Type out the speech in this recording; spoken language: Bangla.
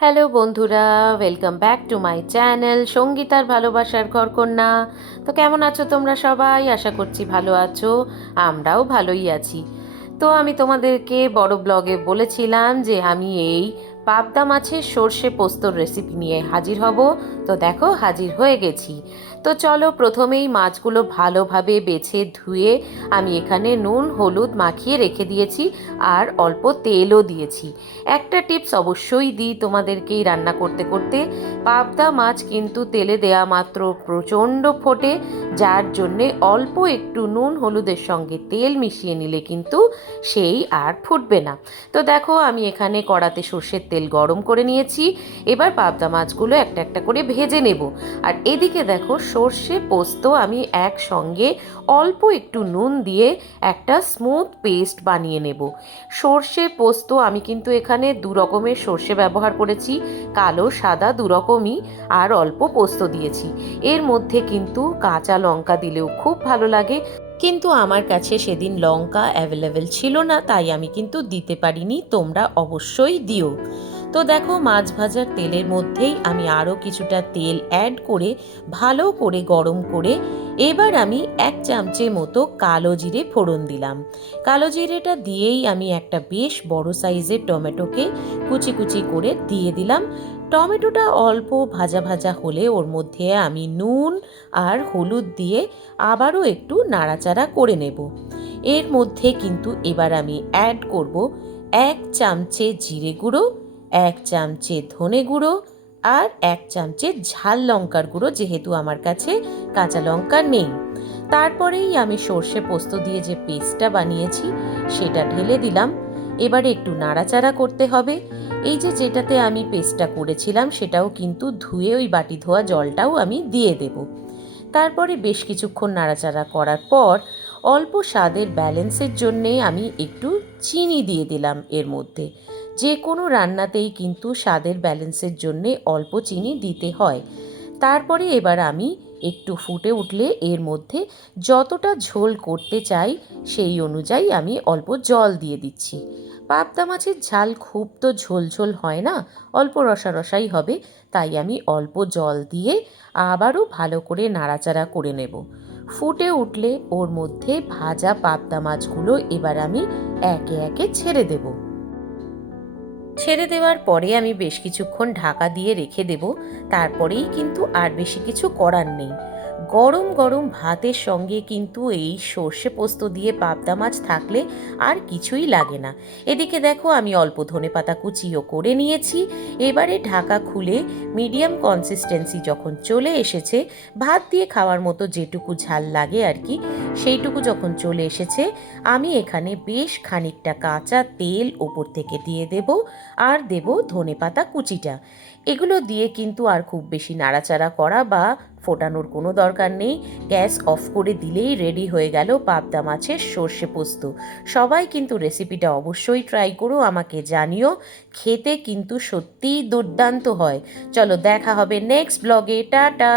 হ্যালো বন্ধুরা, welcome back to my channel সঙ্গীতার ভালোবাসার ঘরকন্যা। তো কেমন আছো তোমরা সবাই? আশা করছি ভালো আছো। আমরাও ভালোই আছি। তো আমি তোমাদেরকে বড় ব্লগে বলেছিলাম যে আমি এই পাবদা মাছের সর্ষে পোস্তর রেসিপি নিয়ে হাজির হব। তো দেখো হাজির হয়ে গেছি। তো চলো, প্রথমেই মাছগুলো ভালোভাবে বেছে ধুয়ে আমি এখানে নুন হলুদ মাখিয়ে রেখে দিয়েছি, আর অল্প তেলও দিয়েছি। একটা টিপস অবশ্যই দিই তোমাদেরকে এই রান্না করতে করতে, পাবদা মাছ কিন্তু তেলে দেয়া মাত্র প্রচণ্ড ফোটে, যার জন্যে অল্প একটু নুন হলুদের সঙ্গে তেল মিশিয়ে নিলে কিন্তু সেই আর ফুটবে না। তো দেখো আমি এখানে কড়াতে সর্ষের তেল গরম করে নিয়েছি। এবার পাবদা মাছগুলো একটা একটা করে ভেজে নেব। আর এদিকে দেখো সর্ষে পোস্ত আমি একসঙ্গে অল্প একটু নুন দিয়ে একটা স্মুথ পেস্ট বানিয়ে নেব। সর্ষে পোস্ত আমি কিন্তু এখানে দু রকমের সর্ষে ব্যবহার করেছি, কালো সাদা দু রকমই, আর অল্প পোস্ত দিয়েছি। এর মধ্যে কিন্তু কাঁচা লঙ্কা দিলেও খুব ভালো লাগে, কিন্তু আমার কাছে সেদিন লঙ্কা অ্যাভেলেবেল ছিল না, তাই আমি কিন্তু দিতে পারিনি। তোমরা অবশ্যই দিও। তো দেখো মাছ ভাজার তেলের মধ্যেই আমি আরও কিছুটা তেল অ্যাড করে ভালো করে গরম করে এবার আমি 1 চামচে মতো কালো জিরে ফোড়ন দিলাম। কালো জিরেটা দিয়েই আমি একটা বেশ বড় সাইজের টমেটোকে কুচি কুচি করে দিয়ে দিলাম। টমেটোটা অল্প ভাজা ভাজা হলে ওর মধ্যে আমি নুন আর হলুদ দিয়ে আবারও একটু নাড়াচাড়া করে নেব। এর মধ্যে কিন্তু এবার আমি অ্যাড করব 1 চামচে জিরে গুঁড়ো, 1 চামচে ধনে গুঁড়ো, আর 1 চামচে ঝাল লঙ্কার গুঁড়ো, যেহেতু আমার কাছে কাঁচা লঙ্কা নেই। তারপরেই আমি সর্ষে পোস্ত দিয়ে যে পেস্টটা বানিয়েছি সেটা ঢেলে দিলাম। এবারে একটু নাড়াচাড়া করতে হবে। এই যে যেটাতে আমি পেস্টটা করেছিলাম সেটাও কিন্তু ধুয়ে ওই বাটি ধোয়া জলটাও আমি দিয়ে দেব। তারপরে বেশ কিছুক্ষণ নাড়াচাড়া করার পর অল্প স্বাদের ব্যালেন্সের জন্যে আমি একটু চিনি দিয়ে দিলাম এর মধ্যে। যে কোনো রান্নাতেই কিন্তু স্বাদের ব্যালেন্সের জন্যে অল্প চিনি দিতে হয়। তারপরে এবার আমি একটু ফুটে উঠলে এর মধ্যে যতটা ঝোল করতে চাই সেই অনুযায়ী আমি অল্প জল দিয়ে দিচ্ছি। পাবদা মাছের ঝাল খুব তো ঝোল ঝোল হয় না, অল্প রসা রসাই হবে, তাই আমি অল্প জল দিয়ে আবারও ভালো করে নাড়াচাড়া করে নেব। ফুটে উঠলে ওর মধ্যে ভাজা পাবদা মাছগুলো এবার আমি একে একে ছেড়ে দেব। ছেড়ে দেওয়ার পরে আমি বেশ কিছুক্ষণ ঢাকা দিয়ে রেখে দেব। তারপরেই কিন্তু আর বেশি কিছু করার নেই। গরম গরম ভাতের সঙ্গে কিন্তু এই সর্ষে পোস্ত দিয়ে পাবদা মাছ থাকলে আর কিছুই লাগে না। এদিকে দেখো আমি অল্প ধনেপাতা কুচিও করে নিয়েছি। এবারে ঢাকা খুলে মিডিয়াম কনসিস্টেন্সি যখন চলে এসেছে, ভাত দিয়ে খাওয়ার মতো যেটুকু ঝাল লাগে আর কি, সেইটুকু যখন চলে এসেছে, আমি এখানে বেশ খানিকটা কাঁচা তেল ওপর থেকে দিয়ে দেব, আর দেব ধনেপাতা কুচিটা। এগুলো দিয়ে কিন্তু আর খুব বেশি নাড়াচাড়া করা বা ফোটানোর কোনো দরকার নেই। গ্যাস অফ করে দিলেই রেডি হয়ে গেল পাবদা মাছের সর্ষে পোস্ত। সবাই কিন্তু রেসিপিটা অবশ্যই ট্রাই করো, আমাকে জানিও। খেতে কিন্তু সত্যিই দুর্দান্ত হয়। চলো দেখা হবে নেক্সট ব্লগে। টাটা।